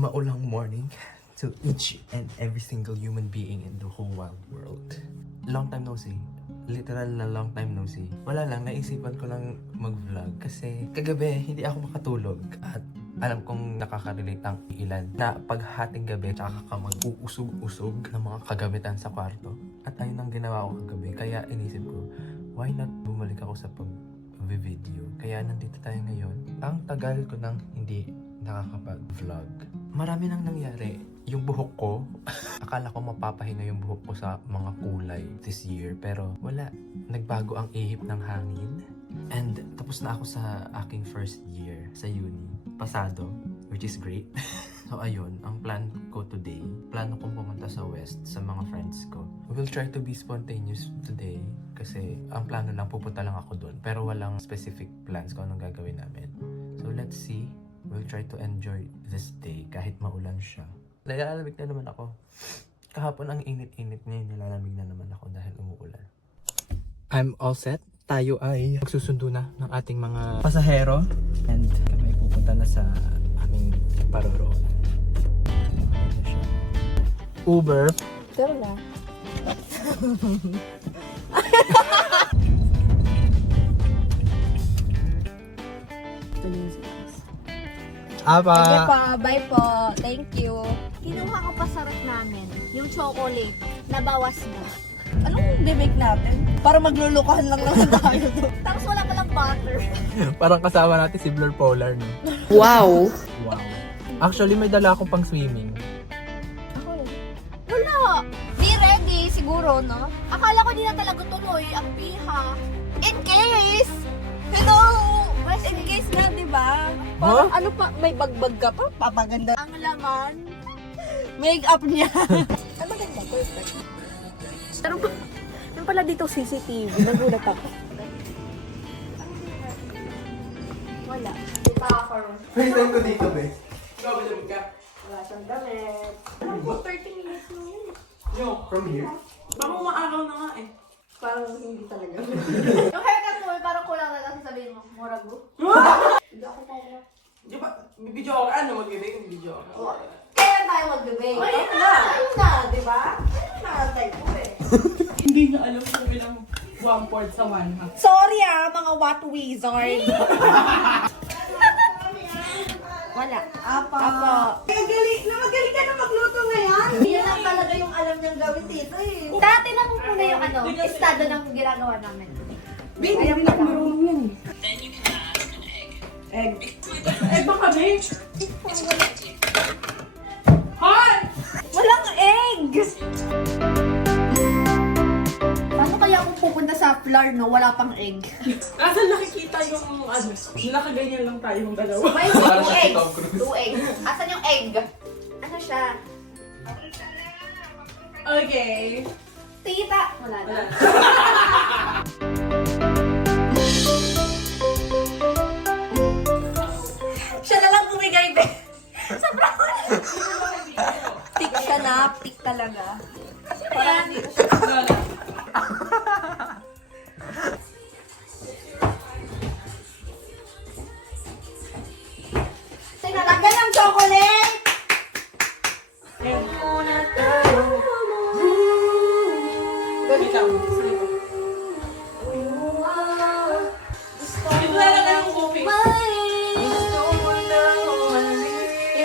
maulang morning to each and every single human being in the whole wide world. Long time no see. Literal na long time no see. Wala lang, naisipan ko lang mag-vlog kasi kagabi hindi ako makatulog at alam kong nakaka-relate ang ilan na paghating gabi tsaka ka mag-uusog-usog ng mga kagamitan sa kwarto. At ayun ang ginawa ko kagabi. Kaya inisip ko, why not bumalik ako sa pag-video? Kaya nandito tayo ngayon. Ang tagal ko nang hindi nakakapag-vlog. Marami nang nangyari. Yung buhok ko, akala ko mapapahinga yung buhok ko sa mga kulay this year. Pero wala. Nagbago ang ihip ng hangin. And tapos na ako sa aking first year sa uni. Pasado, which is great. So ayun, ang plan ko today, plano kong pumunta sa West sa mga friends ko. We'll try to be spontaneous today kasi ang plano lang, pupunta lang ako doon. Pero walang specific plans kung anong gagawin namin. So let's see. We'll try to enjoy this day kahit maulan siya. Nilalamig na naman ako. Kahapon ang init-init ngayon, nilalamig na naman ako dahil umuulan. I'm all set. Tayo ay magsusundo na ng ating mga pasahero. And kami pupunta na sa aming paroroonan. Uber. Pero na. Apa. Sige po, bye po. Thank you. Kinuha ko pa sa ref namin, yung chocolate, nabawas na. Anong bibig natin? Para maglulukahan lang naman tayo doon. Tapos wala palang butter. Parang kasama natin si Blur Polar, no? Wow! Wow. Actually, may dala akong pang swimming. Ako yun. Wala! Di ready, siguro, no? Akala ko di na talaga tuloy ang piha. In case! Hello! In case nga, di ba? Parang ano pa, may bagbag ka pa? Papaganda. Ang laman, make-up niya. Ay, maganda, perfect. Pero yung pala dito CCTV, nagulat ako. Wala. Di pa ako. First time ko dito, be. Wala siyang damit. Alam ko, 30 minutes lang yun. Yo, from here? Baka maaraw na nga eh. Parang hindi talaga. Yung haircut mo, parang kulang na lang sabihin mo, Morago. Hindi ako tayo. Di ba? Bibidyo ako. Ano mag-ibig? Bibidyo ako. Kaya tayo mag-debate. Ayun na! Ayun na, di ba? Ayun na, tayo ko eh. Hindi niya alam kung ilang 1/4 sa 1 half. Sorry mga what wizard. Wala. Apa. Magaling ka na magluto ngayon. Yan lang talaga yung alam niyang gawin dito eh. Dati lang muna yung estado ng ginagawa namin. Hindi namin ako marunong yan eh. Egg. Eh baka kami? Hoy! Walang egg! Paano kaya kung pupunta sa floor, no? Wala pang egg. Asan nakikita yung ano? Nakaganyan lang tayong dalawa. May Para 2 siya si eggs. Tom Cruise. 2 eggs. Asan yung egg? Ano siya? Okay. Tita! Wala na. Wala. Siya na lang bumigay, be. Sobrang tik siya na. Tik talaga. Parang hindi ko siya. Wala. Tinalagyan ng chocolate! Wait lang. Sige po. Bigla lang yung coffee.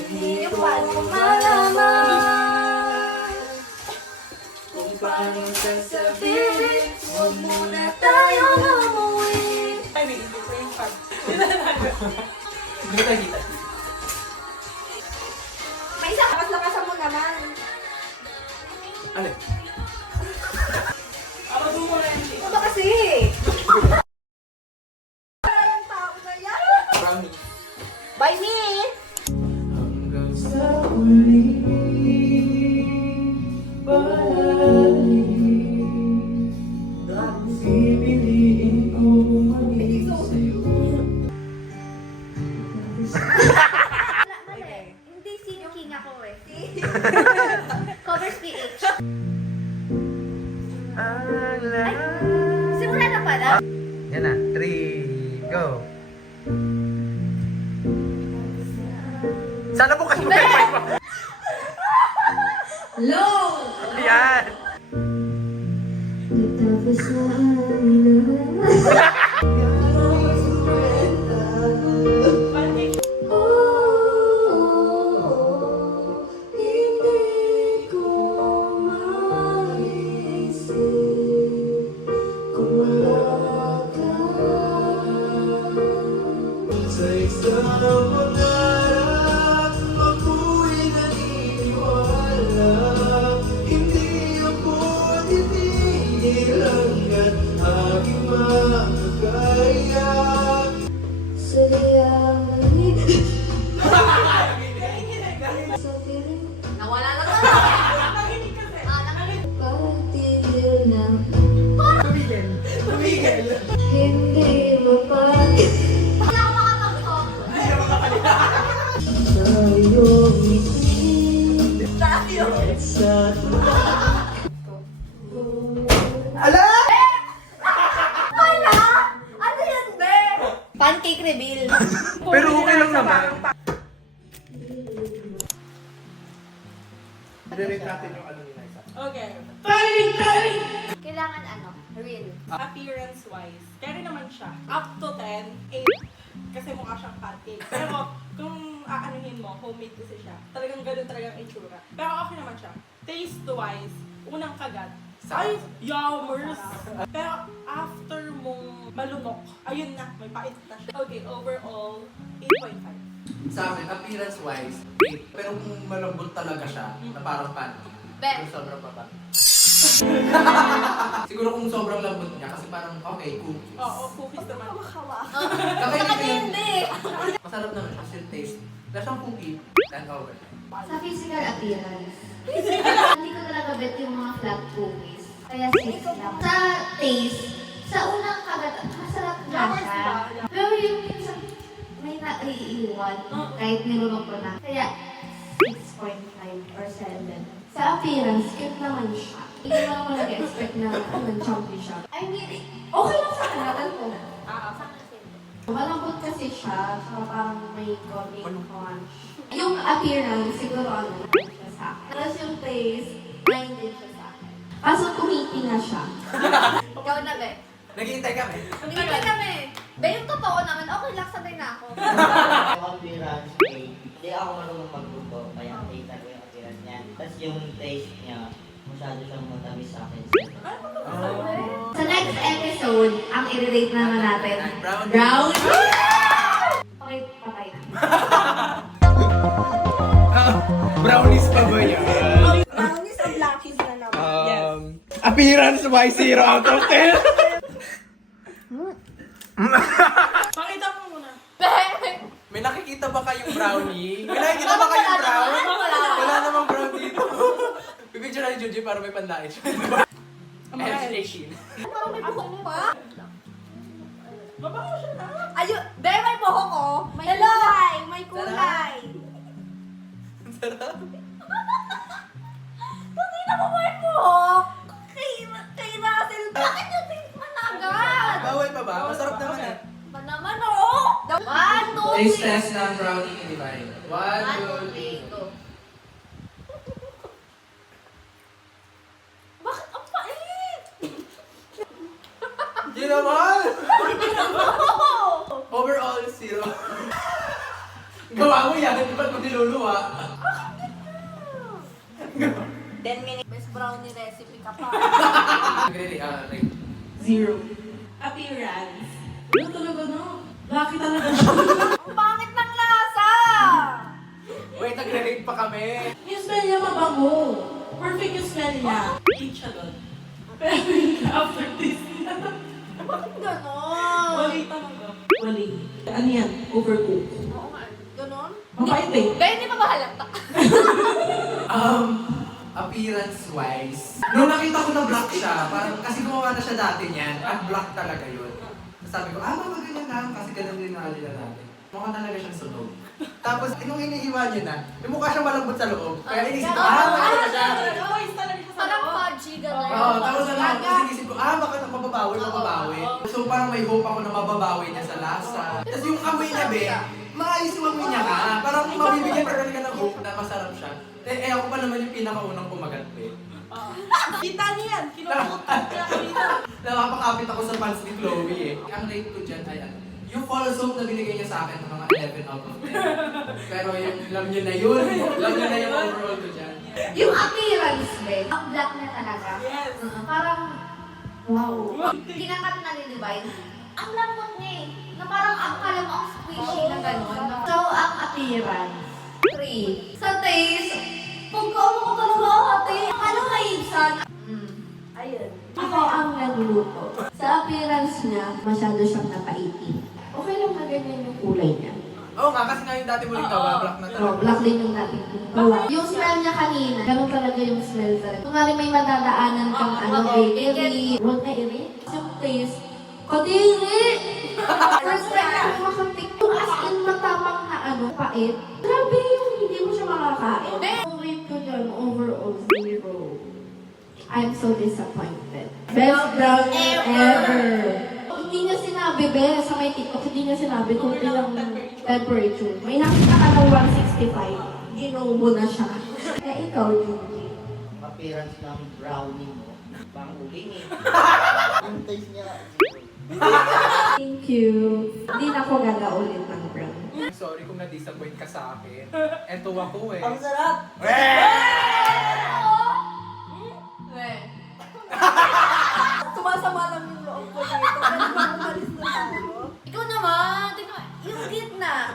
Hindi ko malaman kung paano sasabihin. Huwag muna tayong umuwi. Ay, wait. Hindi ko yung card. Hindi tayo kita. May isa, lakas-lakasan mo naman. Ano? Ako doon mo rin. Ito ba kasi? Parang tao na yan. Promise. Bye, me! Hanggang sa uli, pipiliin ko maging sa'yo. Hindi, sino king ako eh. Covers PH. Ay, simula na pala. Yan na, 3, go! Sana po kasi may mic pa. Low! Yan. Sa isang pangarap, ako'y naniniwala. Hindi ako titigil hanggat aking makakaya. Nawala na to! Tumigil. Hindi mapagod Wala ako makapag-talk. sa'yo ngiti. Sa Ano yun, be? Pancake reveal. Pero okay lang naman. Direct natin yung ano ni Liza. Okay. Kailangan ano? Real. Appearance-wise, carry naman siya. Up to 10, 8. Kasi mukha siyang pancake. Pero kung aanuhin mo, homemade kasi siya. Talagang ganun talagang itsura. Pero okay naman siya. Taste-wise, unang kagat. Ay, yummers! Pero after mong malunok, ayun na, may pait na siya. Okay, overall, 8.5. Sa akin, appearance-wise, 8. Pero kung malambot talaga siya, na parang pancake, Ben. yung sobrang papa. Siguro kung sobrang lambot niya, kasi parang, okay, cookies. Oo, cookies naman. Kakainin Saka ko yun. hindi. Masarap naman siya, kasi yung taste. Wala siyang cookie, and over. Sa physical appearance, hindi ko talaga bet yung mga flat cookies. Kaya 6 lang. Sa taste, sa unang kagat, masarap na siya. Pero yung minsan, may naiiwan kahit nilunok ko na. Kaya 6.5 or 7. Sa appearance, cute naman siya. Hindi mo naman nag-expect na chunky siya. I mean, okay lang sa kanatan ko. Malambot kasi siya, saka parang may konting crunch. Yung appearance, siguro ano, 9 siya sa akin. Tapos yung taste, 9 din siya sa akin. Kaso tumiti na siya. Ikaw na, be. Naghihintay kami. Hindi kami. Be, yung totoo naman, okay lang, sabay na ako. Yung appearance, hindi ako marunong magluto, kaya kita ko yung appearance niya. Tapos yung taste niya, masyado siyang matamis sa akin. Sa next episode, ang i-rate naman natin, Brownie. brownie! Okay, patay na. Brownies pa ba yan? Brownies and blackies na naman. Appearance-wise, 0 out of 10. Pakita mo muna. May nakikita ba kayong brownie? May nakikita ba kayong brown? Wala namang brown dito. Pipicture na ni Juji para may pandain siya. Hesitation. Parang may buhok pa. Mabango siya na. Ayun, be, may buhok ko. May kulay, may kulay. Sarap. Pakita mo may buhok. Kay Russell, bakit yung pink man agad? Bawal pa ba? Masarap naman eh. Ba naman, oo. 1, 2, 3. Taste test ng brownie ni Divine. 1, 2, 3. go. Bakit ang pait? Hindi naman! Overall, 0. Gawa mo yan, hindi ba't mo niluluwa? 10 minutes. Best brownie recipe ka pa. Rate. 0. Appearance. Ano talaga no? Lucky talaga siya. Ang pangit ng lasa! Wait, nagre-rate pa kami. Yung smell niya mabango. Perfect yung smell niya. Eat siya doon. Pero after this, Bakit ganon? wali talaga. Wali. Ano yan? Overcooked. Oo nga. Ganon? Mapait eh. Gaya, hindi pa ba halata? Appearance-wise, nung nakita ko na black siya, parang kasi gumawa na siya dati niyan, at black talaga yun. Tapos sabi ko, mama, ganyan lang, kasi ganun din naalala natin. Mukha talaga siyang sunog. Tapos, nung hinihiwa niya na, yung mukha siya malambot sa loob. Kaya inisip ko, maganda siya. Always talaga siya sa Parang loob. fudgy, ganon. Oo, tapos tapos inisip ko, baka mababawi. So parang may hope ako na mababawi niya sa lasa. Tapos yung amoy niya, be, maayos yung amoy niya ka. Parang mabibigyan ka talaga masarap siya. Eh ako pa naman yung pinakaunang kumagat eh. Kita niyo yan. Kinukutan niya kanina. Nakapakapit ako sa pants ni Chloe eh. Ang rate ko dyan ay ano, yung fall soap na binigay niya sa akin ng mga 11 out of 10. Pero yung alam niyo na yun. Alam niyo na yung overall ko dyan. Yung appearance, Ben, ang black na talaga. Yes. Parang, wow. Kinakat na ni Divine. Ang lambot niya eh. Na parang ang kala mo ang squishy na gano'n. So, ang appearance, 3. Sa taste, pagkamo ko talaga ate. Ano kainsan? Ayun. Ako ang nagluto. Sa appearance niya, masyado siyang napaitim. Okay lang na ganyan yung kulay niya. Oo nga, kasi nga yung dati mo rin tawa, black na Oh, talaga. black din yung natin. Yung smell niya kanina, ganun talaga yung smell talaga. Kung nga may madadaanan kang bakery, huwag na iri. Yung taste, kadiri! First time ako makatiktok as in matapang na pait. Grabe yung hindi mo siya makakain. Yung rate ko dyan, overall 0. I'm so disappointed. Best brownie ever! Hindi niya sinabi, Be, sa may TikTok, hindi niya sinabi kung ilang temperature. May nakita ka ng 165. Ginubo na siya. Eh, ikaw, Junji. Appearance ng brownie mo, pang uling eh. Yung taste niya, Thank you. Hindi na ako gagaulit ng brownie. Sorry kung na-disappoint ka sa akin. Eto ako eh. Ang sarap. Sumasama lang yung loob ko dito. Ano ba umalis na tayo? Ikaw naman, yung gitna.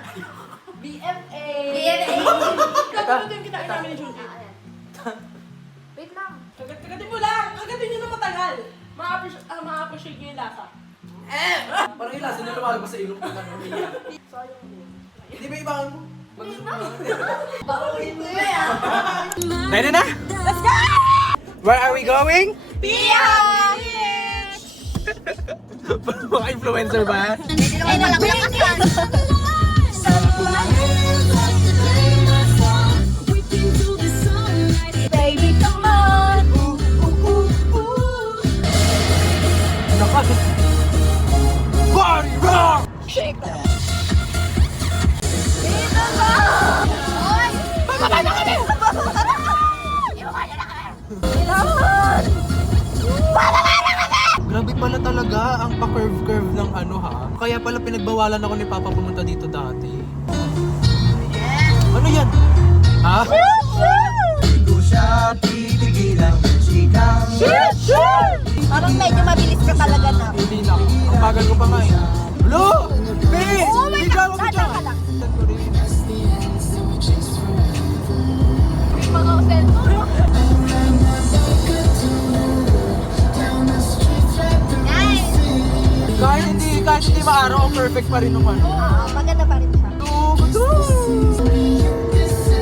BFA. Kagatin kita namin ni Junji. Wait lang. Kagatin mo lang. Kagatin niyo na matagal. Ma-appreciate niyo yung lasa. Parang yung lasa na lumalabas sa ilong ko na umiyak. Hindi ba ibang mo? Ready na? Let's go! Where are we going? PH! Mga influencer ba? Ay, nalang lakasan. Baby, come on! Nakas! Body rock! Shake that. Dito ba? Oy! Bababa na kami! Bababa na kami! Kailangan! Bababa na kami! Grabe pala talaga ang pa-curve-curve ng ano ha. Kaya pala pinagbawalan ako ni Papa pumunta dito dati. Ano yan? Ha? Di ko siya titigilan, chikang Parang medyo mabilis ka talaga na. Hindi na. Ang bagal ko pa nga eh. Hello! Babe! Oh my God! Sada ka lang. Mga hotel mo, no? Guys! Kahit hindi maaraw, perfect pa rin naman. Maganda pa rin siya.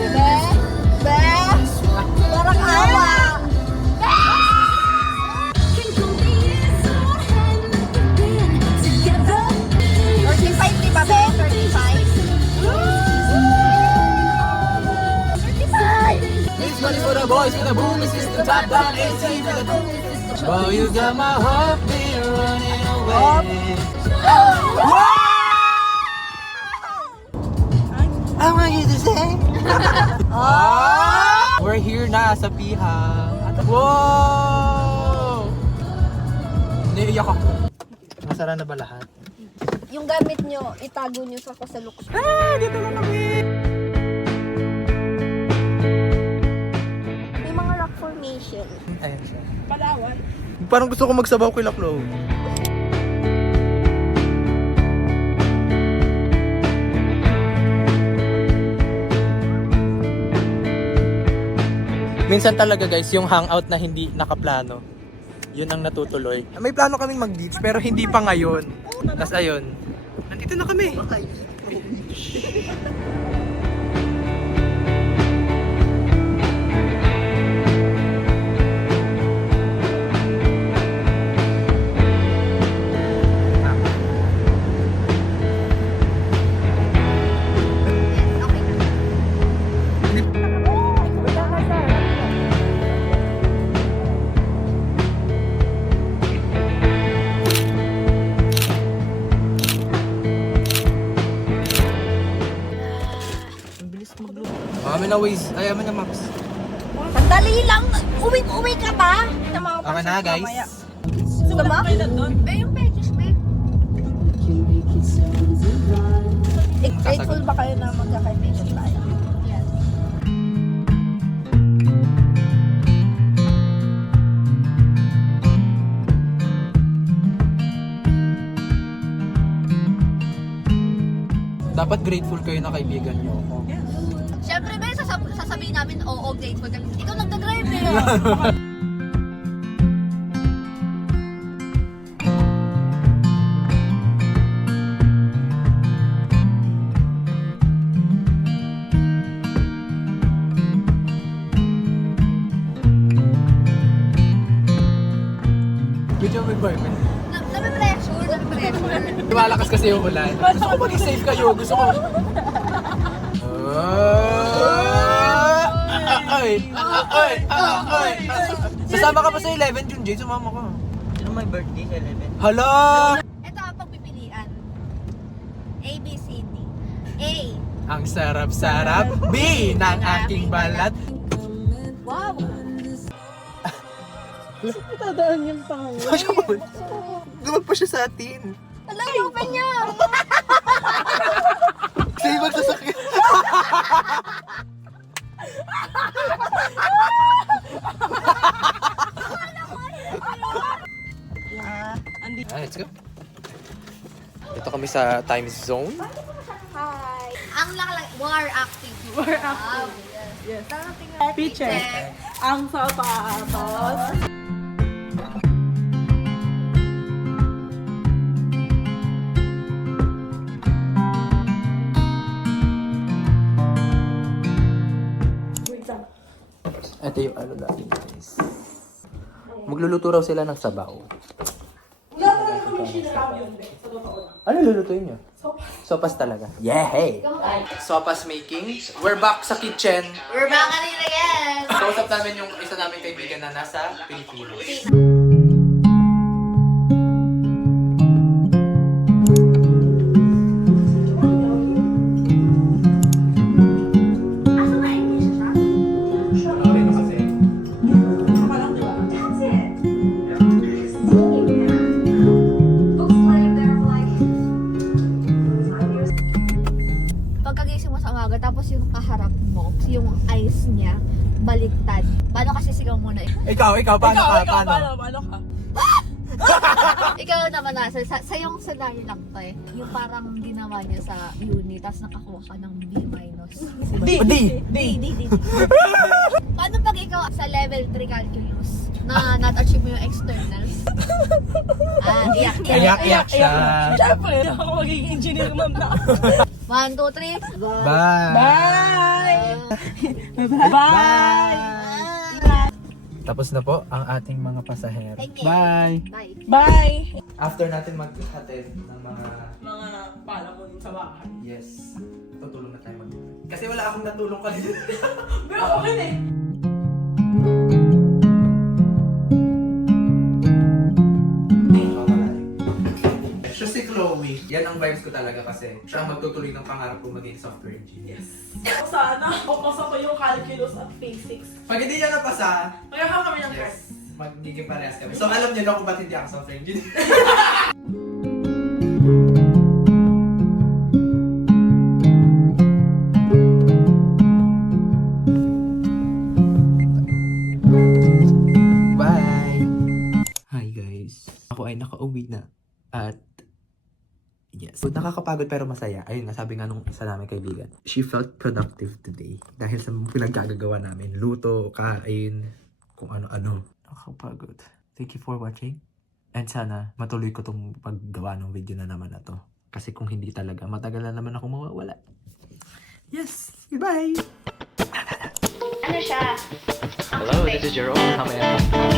Be? Be? Parang awa! Be! 35, di ba, Be? 35? This one is for the boys with the boom system, top down AC for the boom. Oh, you got my heart beat running away. I want you to say. We're here na sa Piha. Wow! Naiiyak ako. Masara na ba lahat? Yung gamit nyo, itago nyo sa kasalukos. Dito na kami! May mga rock formation. Ayan siya. Palawan. Parang gusto ko magsabaw kay Laklo. Minsan talaga guys, yung hangout na hindi nakaplano, yun ang natutuloy. May plano kaming mag-beach pero hindi pa ngayon. Tapos ayun, nandito na kami. Kami na Waze. Ay, kami na Maps. Sandali lang! Uwi ka ba? Okay na, guys. Gusto mo? Eh, yung pages, babe. Grateful ba kayo na magkakaibigan tayo? Yes. Dapat grateful kayo na kaibigan niyo ako. Siyempre, be, sasabihin namin, oo, grateful kami. Ikaw nagdadrive eh. Medyo may boyfriend. Nami-pressure. Lumalakas kasi yung ulan. Gusto ko maging safe kayo. Gusto ko... Sasama ka pa sa 11 June, Jay. Sumama ka. Sino may birthday sa 11? Hala! Ito ang pagpipilian. A, B, C, D. A. Ang sarap-sarap. B ng aking balat. Wow! Tadaan yung pangalan. Dumag pa siya sa atin. Ala, open niya! Sa'yo magsasakit. Let's go. Dito kami sa time zone. Hi! Ang lakalang, war active. War active. Yes. Peaches. Ang sapatos. Ito yung ano dati, guys. Magluluto raw sila ng sabaw. Wala talaga kami sinarap yun, be. Sa totoo lang. Ano lulutuin nyo? Sopas talaga. Yeah, hey! Sopas making. We're back sa kitchen. We're back at it again! Kausap namin yung isa namin kaibigan na nasa Pilipinas. Pagkagising mo sa umaga, tapos yung kaharap mo, yung eyes niya, baliktad. Paano kasi sigaw muna eh? Ikaw, paano ka? Paano? Paano ka? Ikaw naman nasa, sa yung scenario lang to eh. Yung parang ginawa niya sa uni, tapos nakakuha ka ng B-. D. Paano pag ikaw sa level 3 calculus, na not-achieve mo yung externals? Iyak siya. Siyempre, hindi ako magiging engineer, ma'am na. 1, 2, 3. Bye! Bye! Bye! Tapos na po ang ating mga pasahero. Thank you. Bye! Bye. Bye! After natin mag-attend ng mga... Mga pala mo din sa bahay. Yes. Tutulong na tayo mag... Kasi wala akong natulong kanina. Pero okay na eh. Siya si Chloe. Yan ang vibes ko talaga kasi siya ang magtutuloy ng pangarap ko maging software engineer. Ako sana, pupasa ko yung calculus at physics. Pag hindi niya napasa, Pareha kami ng test. magiging parehas kami. So alam niyo na kung ba't hindi ako software engineer. Bye! Hi guys. Ako ay nakauwi na at yes. Nakakapagod pero masaya. Ayun, nasabi nga nung isa namin kaibigan. She felt productive today dahil sa pinagkagagawa namin. Luto, kain, kung ano-ano. Nakakapagod. Thank you for watching. And sana matuloy ko tong paggawa ng video na naman na to. Kasi kung hindi talaga, matagal na naman ako mawawala. Yes! Goodbye! Ano siya? Hello, this is your owner. How may I help?